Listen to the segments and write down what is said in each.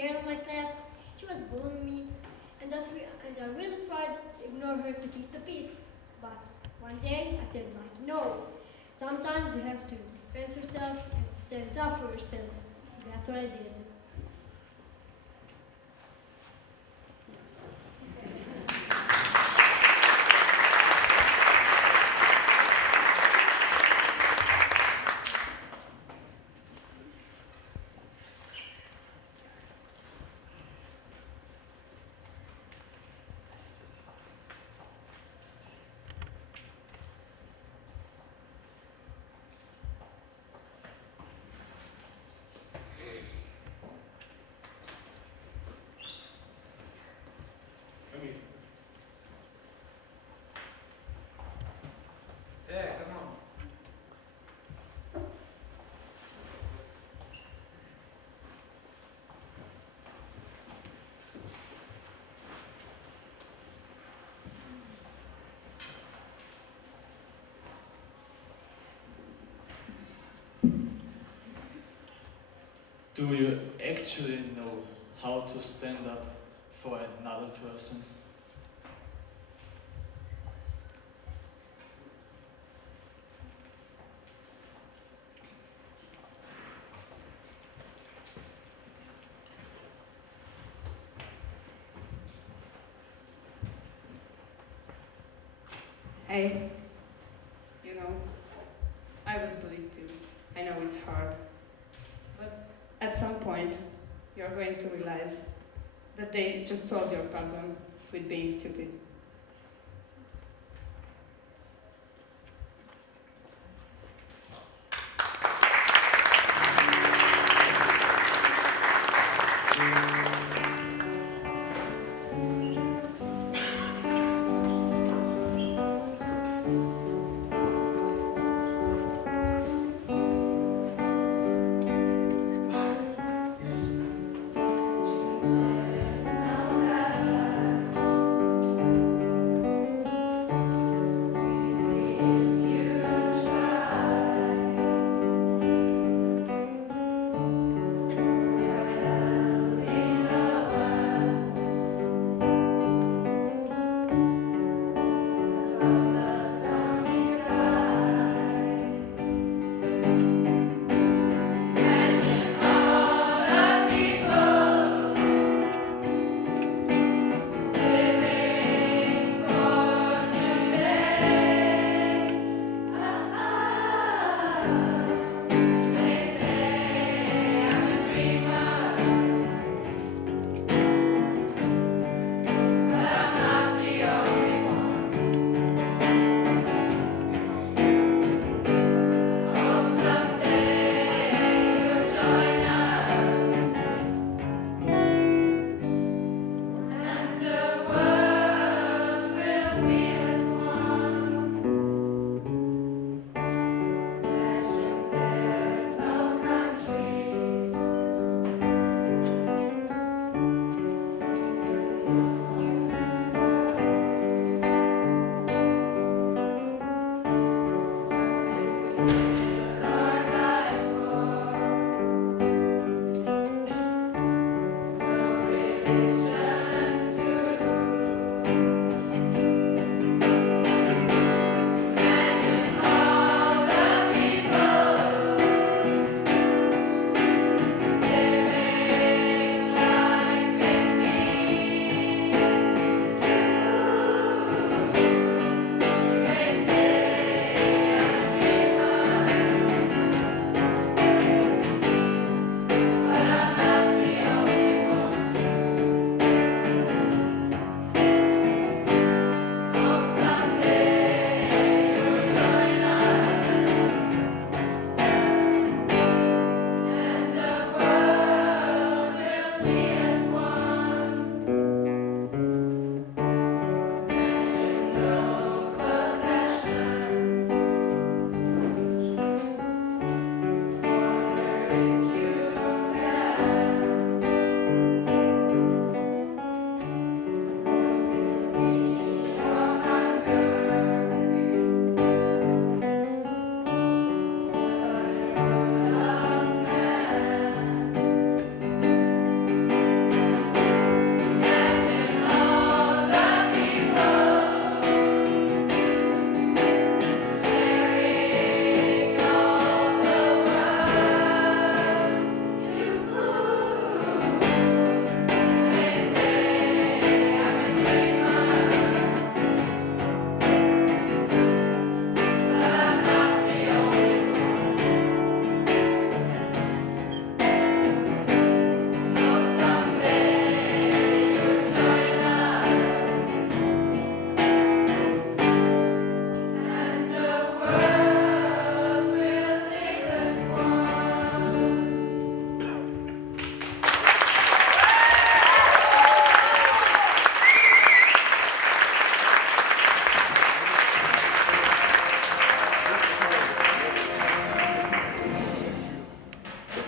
girl in my class. She was bullying me, and I really tried to ignore her to keep the peace. But one day I said like, no. Sometimes you have to defend yourself and stand up for yourself. That's what I did. Yeah, come on. Do you actually know how to stand up for another person? Hey, I was bullied too. I know it's hard. But at some point, you're going to realize that they just solved your problem with being stupid.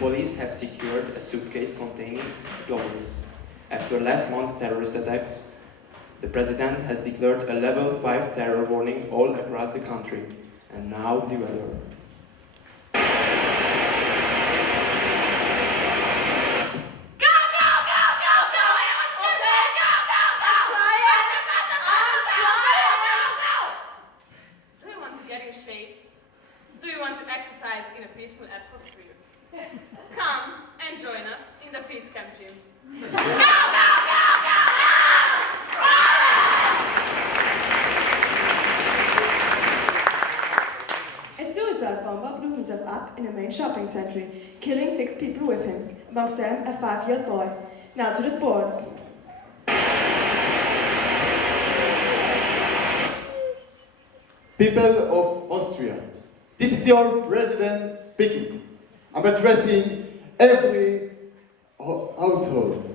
police have secured a suitcase containing explosives. After last month's terrorist attacks, the president has declared a level 5 terror warning all across the country. And now the weather. Do you want to exercise in a peaceful atmosphere? Come and join us in the Peacecamp gym. A suicide bomber blew himself up in a main shopping centre, killing 6 people with him, amongst them a 5-year-old boy. Now to the sports. People of Austria, this is your president speaking. I'm addressing every household.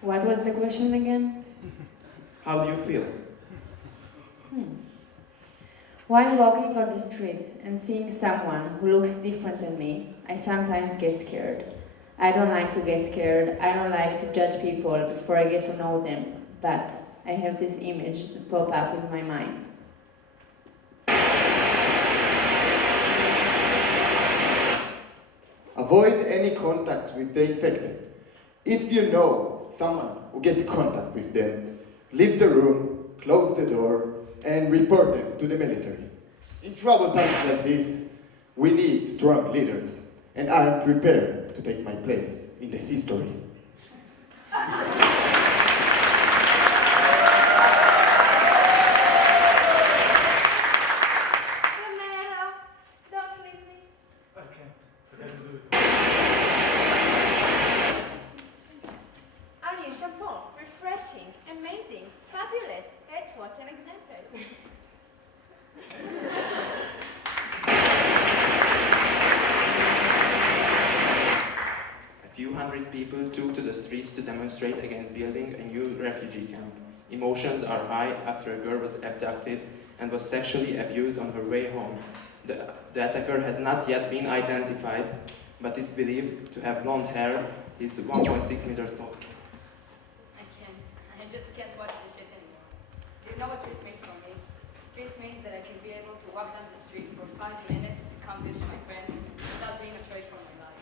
What was the question again? How do you feel? While walking on the street and seeing someone who looks different than me, I sometimes get scared. I don't like to get scared. I don't like to judge people before I get to know them, but I have this image that pop up in my mind. Avoid any contact with the infected. If you know someone who get contact with them, leave the room, close the door, and report them to the military. In troubled times like this, we need strong leaders, and I am prepared to take my place in the history. People took to the streets to demonstrate against building a new refugee camp. Emotions are high after a girl was abducted and was sexually abused on her way home. The attacker has not yet been identified, but is believed to have blonde hair. He's 1.6 meters tall. I can't. I just can't watch this shit anymore. Do you know what this means for me? This means that I can be able to walk down the street for 5 minutes to come visit my friend without being afraid for my life.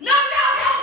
No, no, no!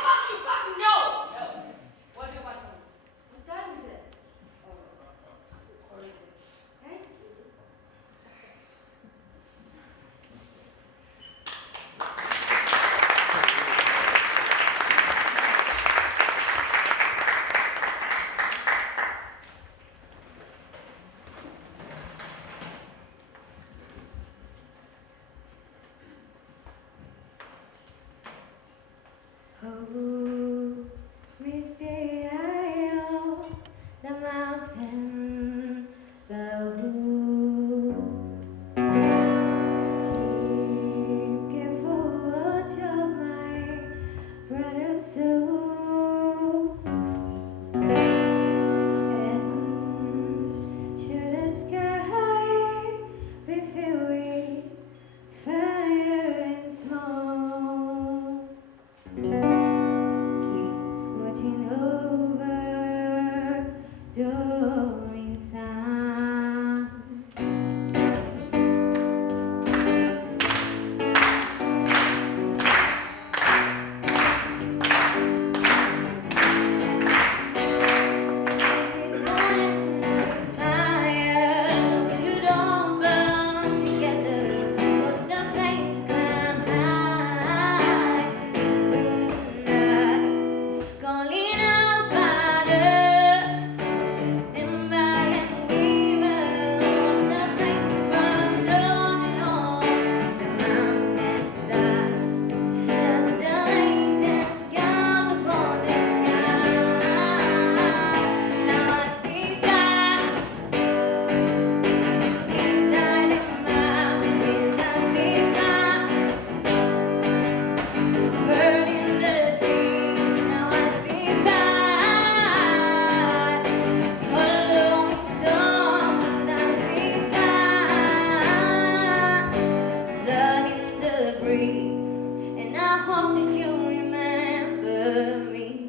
hope that you remember me.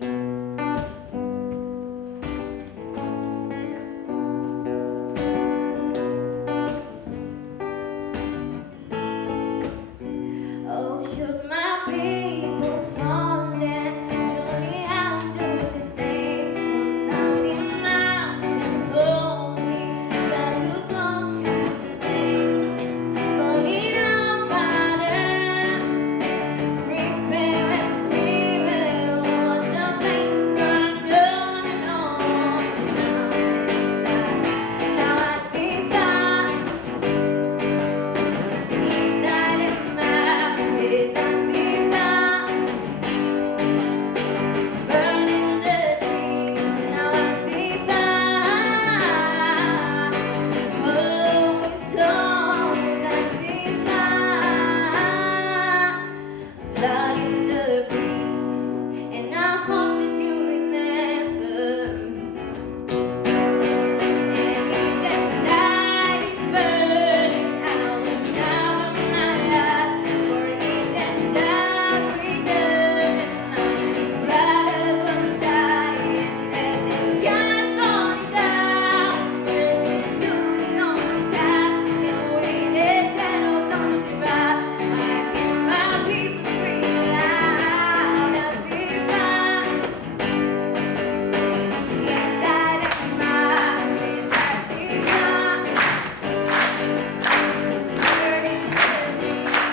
Oh, should my people fall then surely I'll do the same. Found in mountain holy, got too close to the face. Only now, Father, prepare me well. What the flames burn on and on. Now I think inside of my head, I feel burning the dream. Now I feel oh, it's long. I feel blood in the breeze, and I hope that you remember me. And if that night is burning out and down my eyes, or if that dark return and my brother was dying, and the sky's falling down, pressing to the lonely sky, and we let shadows on the rise. I hear my people scream loud, I feel inside of my head, I feel burning the dream.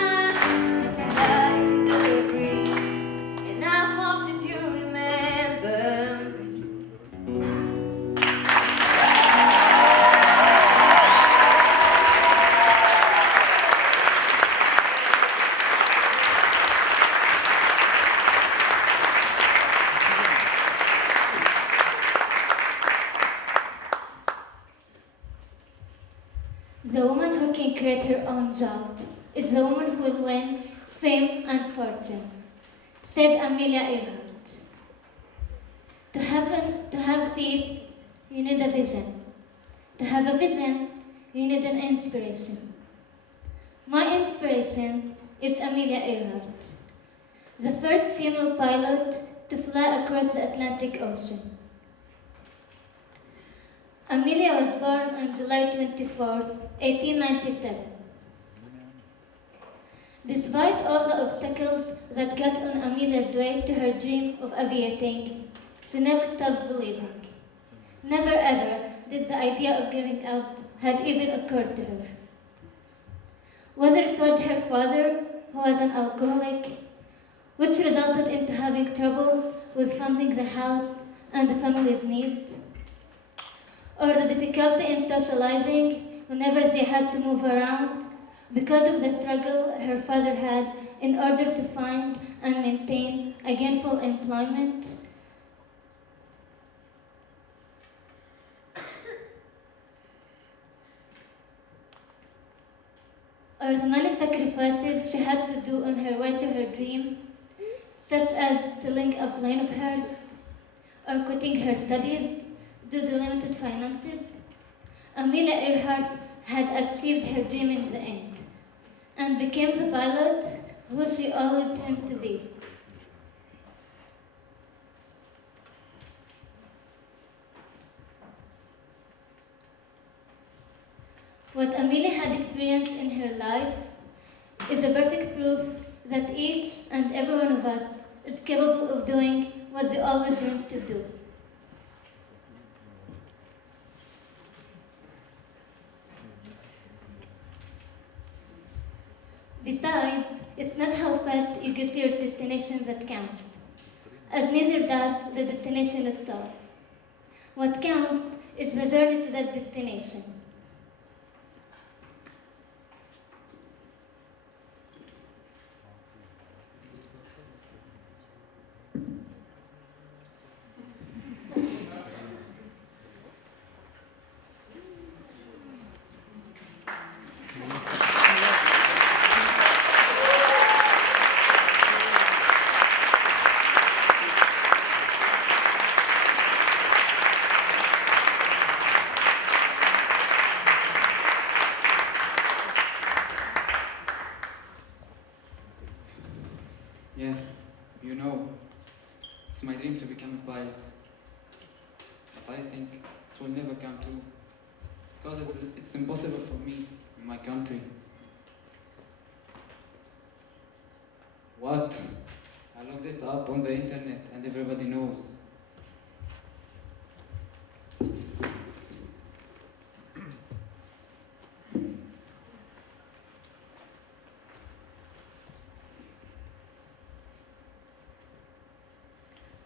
I feel blood in the breeze, and I hope that you remember me. The woman who can create her own job is the woman who will win fame and fortune, said Amelia Earhart. To have peace, you need a vision. To have a vision, you need an inspiration. My inspiration is Amelia Earhart, the first female pilot to fly across the Atlantic Ocean. Amelia was born on July 24th, 1897. Despite all the obstacles that got on Amelia's way to her dream of aviating, she never stopped believing. Never ever did the idea of giving up had even occurred to her. Whether it was her father, who was an alcoholic, which resulted into having troubles with funding the house and the family's needs, or the difficulty in socializing whenever they had to move around because of the struggle her father had in order to find and maintain a gainful employment, or the many sacrifices she had to do on her way to her dream, such as selling a plane of hers or quitting her studies due to limited finances, Amelia Earhart had achieved her dream in the end and became the pilot who she always dreamed to be. What Amelia had experienced in her life is a perfect proof that each and every one of us is capable of doing what they always dreamed to do. Besides, it's not how fast you get to your destination that counts, and neither does the destination itself. What counts is the journey to that destination. I think it will never come true. Because it's impossible for me in my country. What? I looked it up on the internet and everybody knows.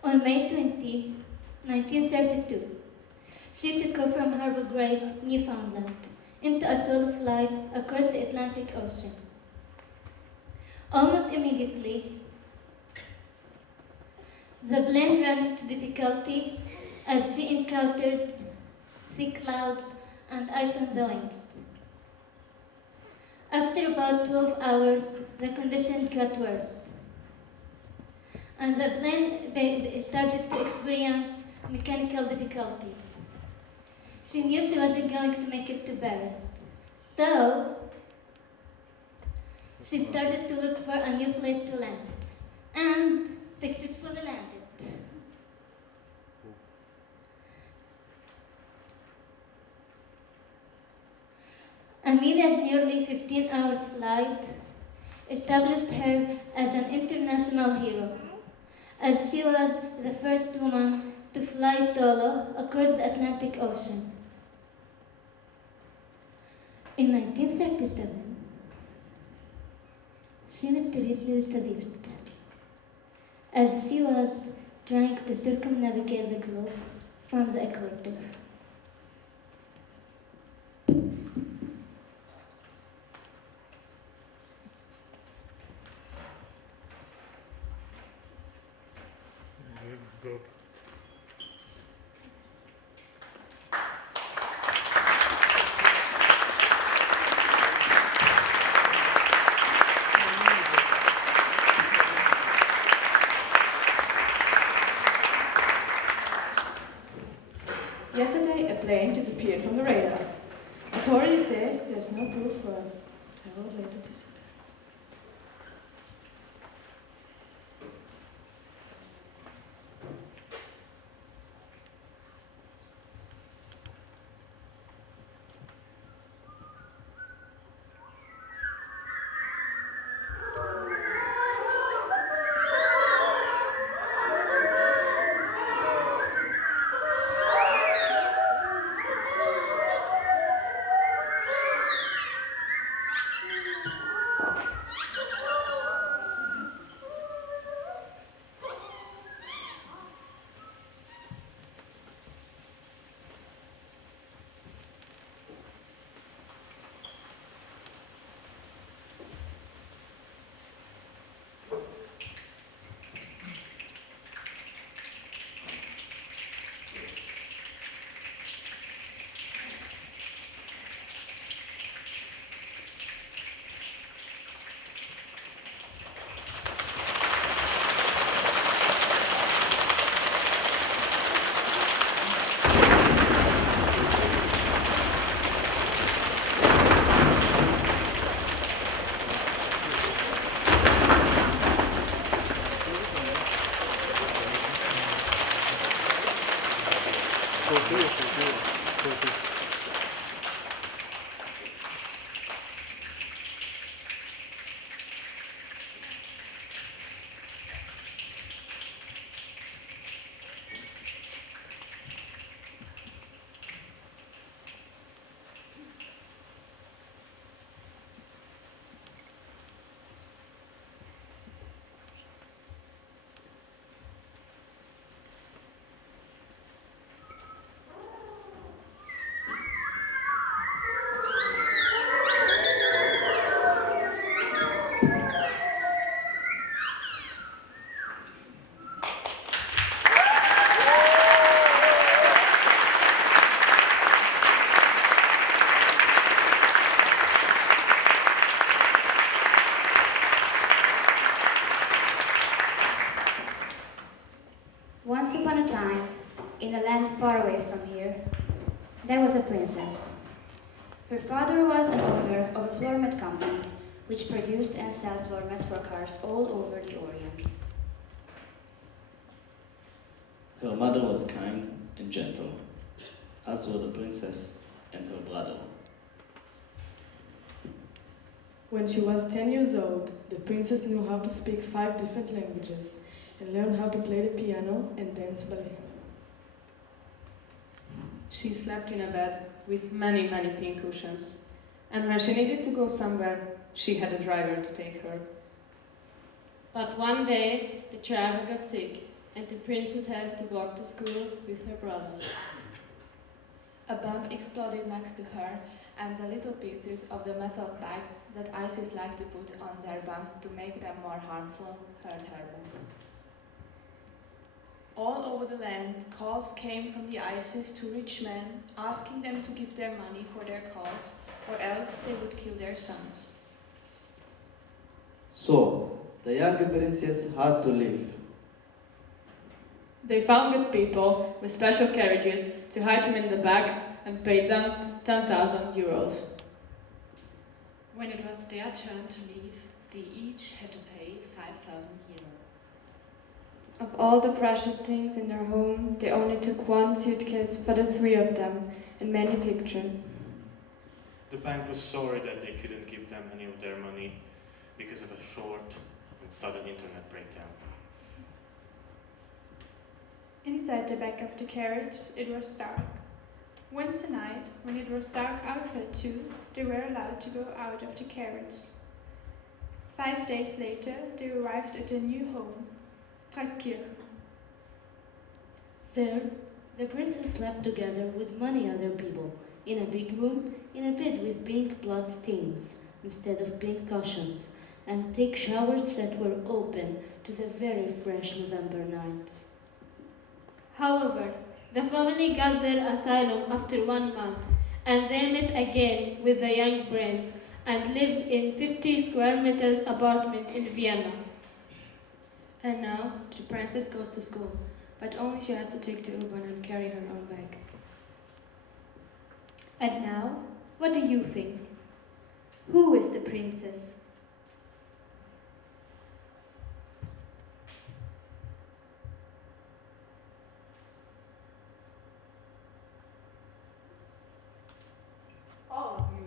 On May 20, 1932, she took off from Harbour Grace, Newfoundland, into a solo flight across the Atlantic Ocean. Almost immediately, the plane ran into difficulty as she encountered sea clouds and ice on the wings. After about 12 hours, the conditions got worse, and the plane started to experience mechanical difficulties. She knew she wasn't going to make it to Paris, so she started to look for a new place to land, and successfully landed. Amelia's nearly 15 hours flight established her as an international hero, as she was the first woman to fly solo across the Atlantic Ocean. In 1937, she mysteriously disappeared, as she was trying to circumnavigate the globe from the equator. Yesterday, a plane disappeared from the radar. Authority says there's no proof for it. I will later disappear. Once upon a time, in a land far away from here, there was a princess. Her father was an owner of a floor mat company, which produced and sold floor mats for cars all over the Orient. Her mother was kind and gentle. as were the princess and her brother. When she was 10 years old, the princess knew how to speak 5 different languages and learned how to play the piano and dance ballet. She slept in a bed with many, many pincushions, and when she needed to go somewhere, she had a driver to take her. But one day, the driver got sick, and the princess has to walk to school with her brother. A bomb exploded next to her, and the little pieces of the metal spikes that ISIS like to put on their bombs to make them more harmful hurt her back. All over the land, calls came from the ISIS to rich men, asking them to give their money for their cause, or else they would kill their sons. So, the young princess had to leave. They found good people with special carriages to hide them in the back and paid them 10,000 euros. When it was their turn to leave, they each had to pay 5,000 euros. Of all the precious things in their home, they only took one suitcase for the 3 of them and many pictures. The bank was sorry that they couldn't give them any of their money because of a short and sudden internet breakdown. Inside the back of the carriage, it was dark. Once a night, when it was dark outside too, they were allowed to go out of the carriage. 5 days later, they arrived at their new home, Trastkirchen. There, the princess slept together with many other people, in a big room, in a bed with pink blood stains instead of pink cushions, and take showers that were open to the very fresh November nights. However, the family got their asylum after 1 month, and they met again with the young prince and lived in 50 square meters apartment in Vienna. And now, the princess goes to school, but only she has to take the U-Bahn and carry her own bag. And now, what do you think? Who is the princess? All of you.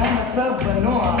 המצב בנוער.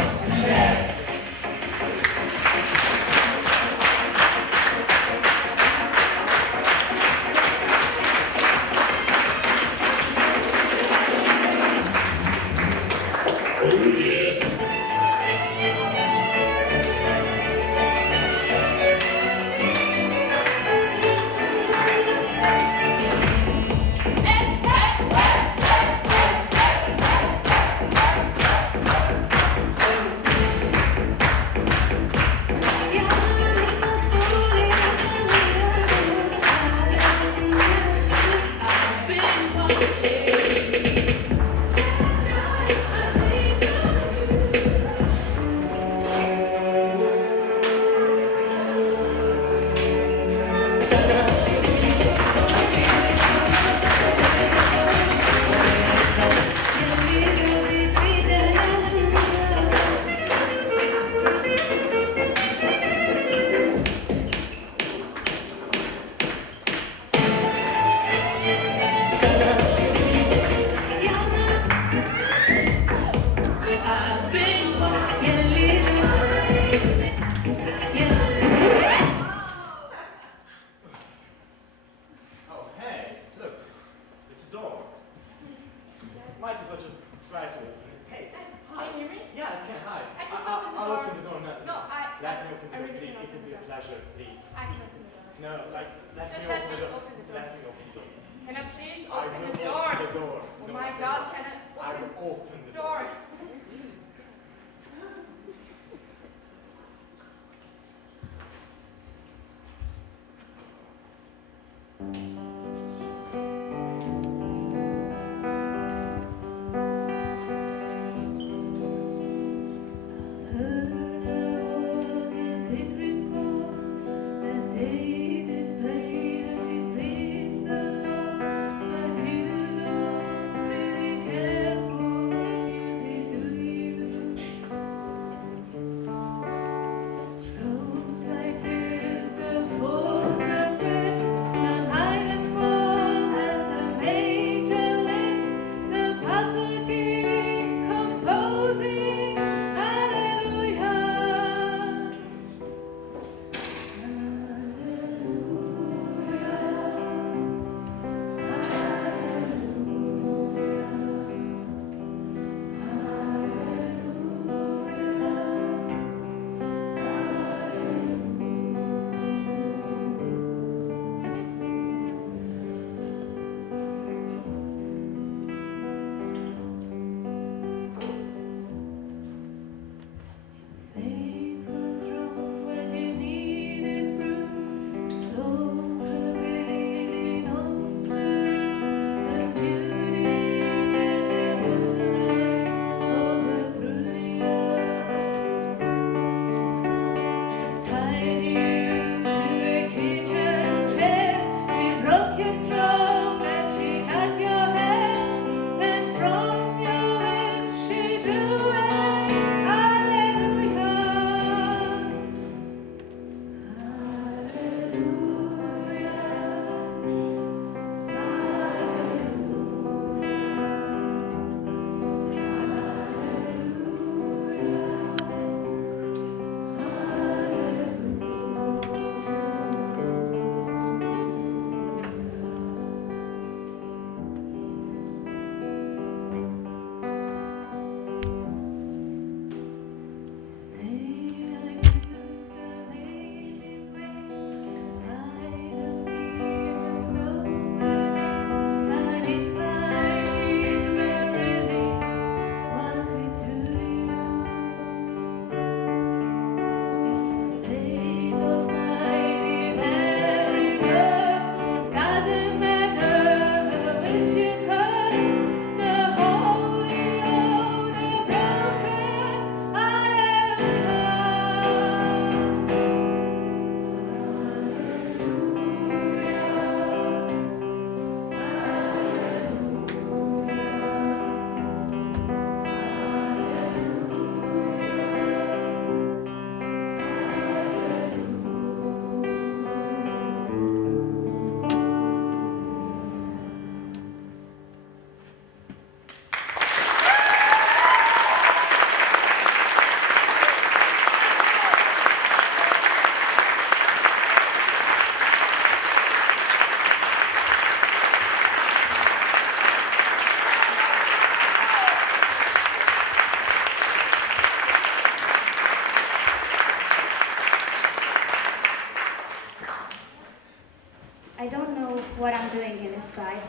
outside.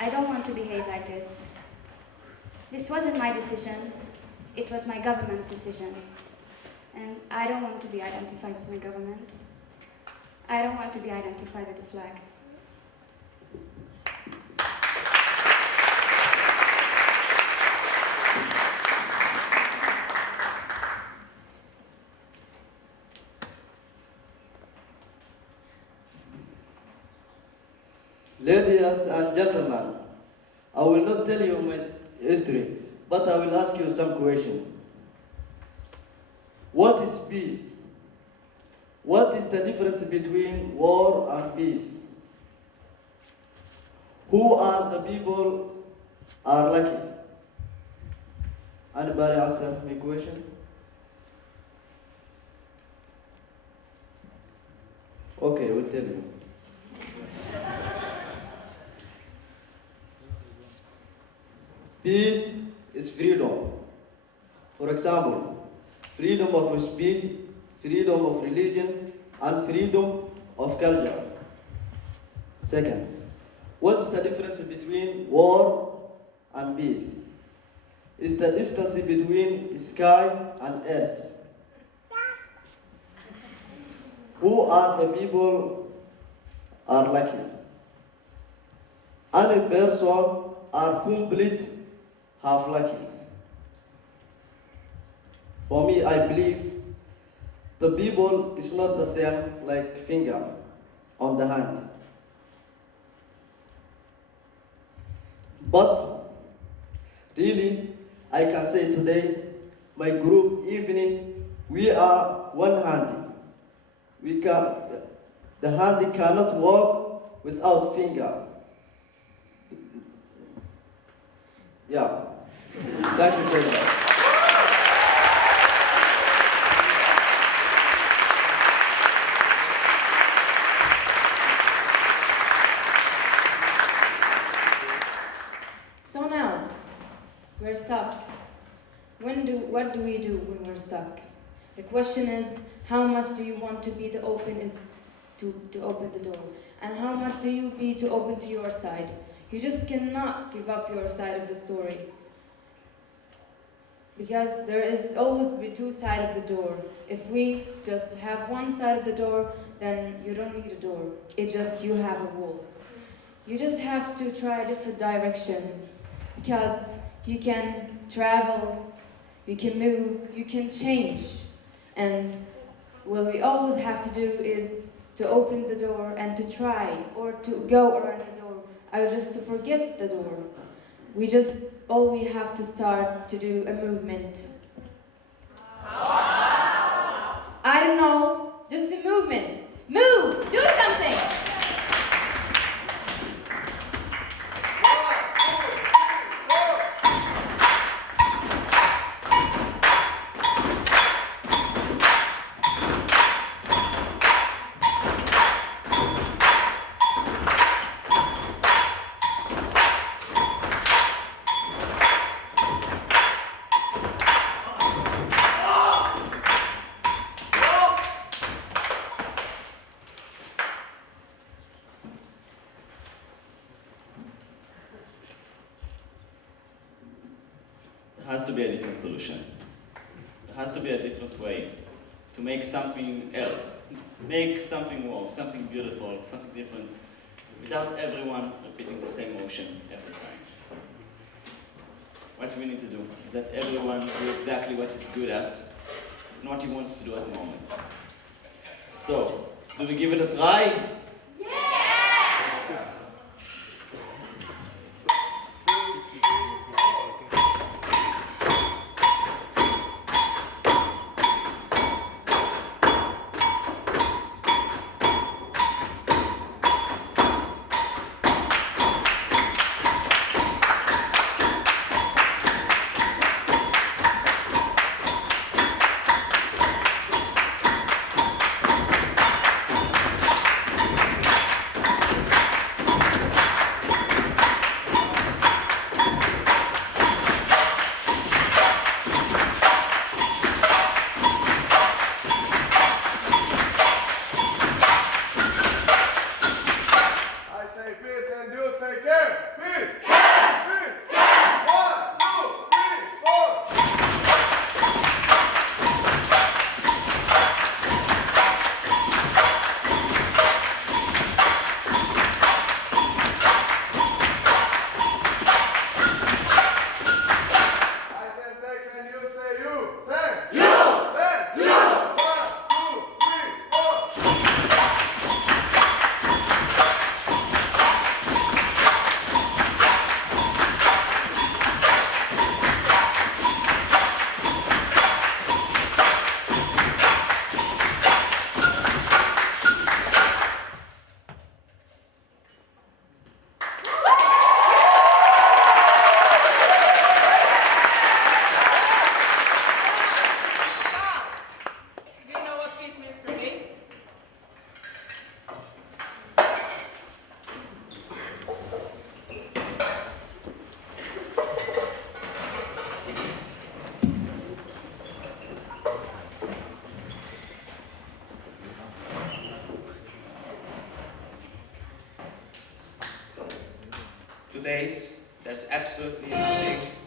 I don't want to behave like this. This wasn't my decision. It was my government's decision. And I don't want to be identified with my government. I don't want to be identified with the flag. Ladies and gentlemen, I will not tell you my history, but I will ask you some questions. What is peace? What is the difference between war and peace? Who are the people are lucky? Anybody answer my question? Okay, we'll tell you. Peace is freedom. For example, freedom of speech, freedom of religion, and freedom of culture. Second, what's the difference between war and peace? It's the distance between sky and earth. Who are the people are lucky? Any person are complete half lucky. For me, I believe the people is not the same like finger on the hand. But really, I can say today, my group evening, we are one hand. The hand cannot walk without finger. Yeah. Thank you very much. So now, we're stuck. What do we do when we're stuck? The question is, how much do you want to be to open the door? And how much do you be to open to your side? You just cannot give up your side of the story. Because there is always be two sides of the door. If we just have one side of the door, then you don't need a door. It's just you have a wall. You just have to try different directions. Because you can travel, you can move, you can change. And what we always have to do is to open the door and to try, or to go around the door, or just to forget the door. All we have to start to do a movement. I don't know, just a movement. Move, do something. There has to be a different solution. There has to be a different way to make something else, make something warm, something beautiful, something different, without everyone repeating the same motion every time. What we need to do is that everyone do exactly what he's good at and what he wants to do at the moment. So, do we give it a try? place, there's absolutely nothing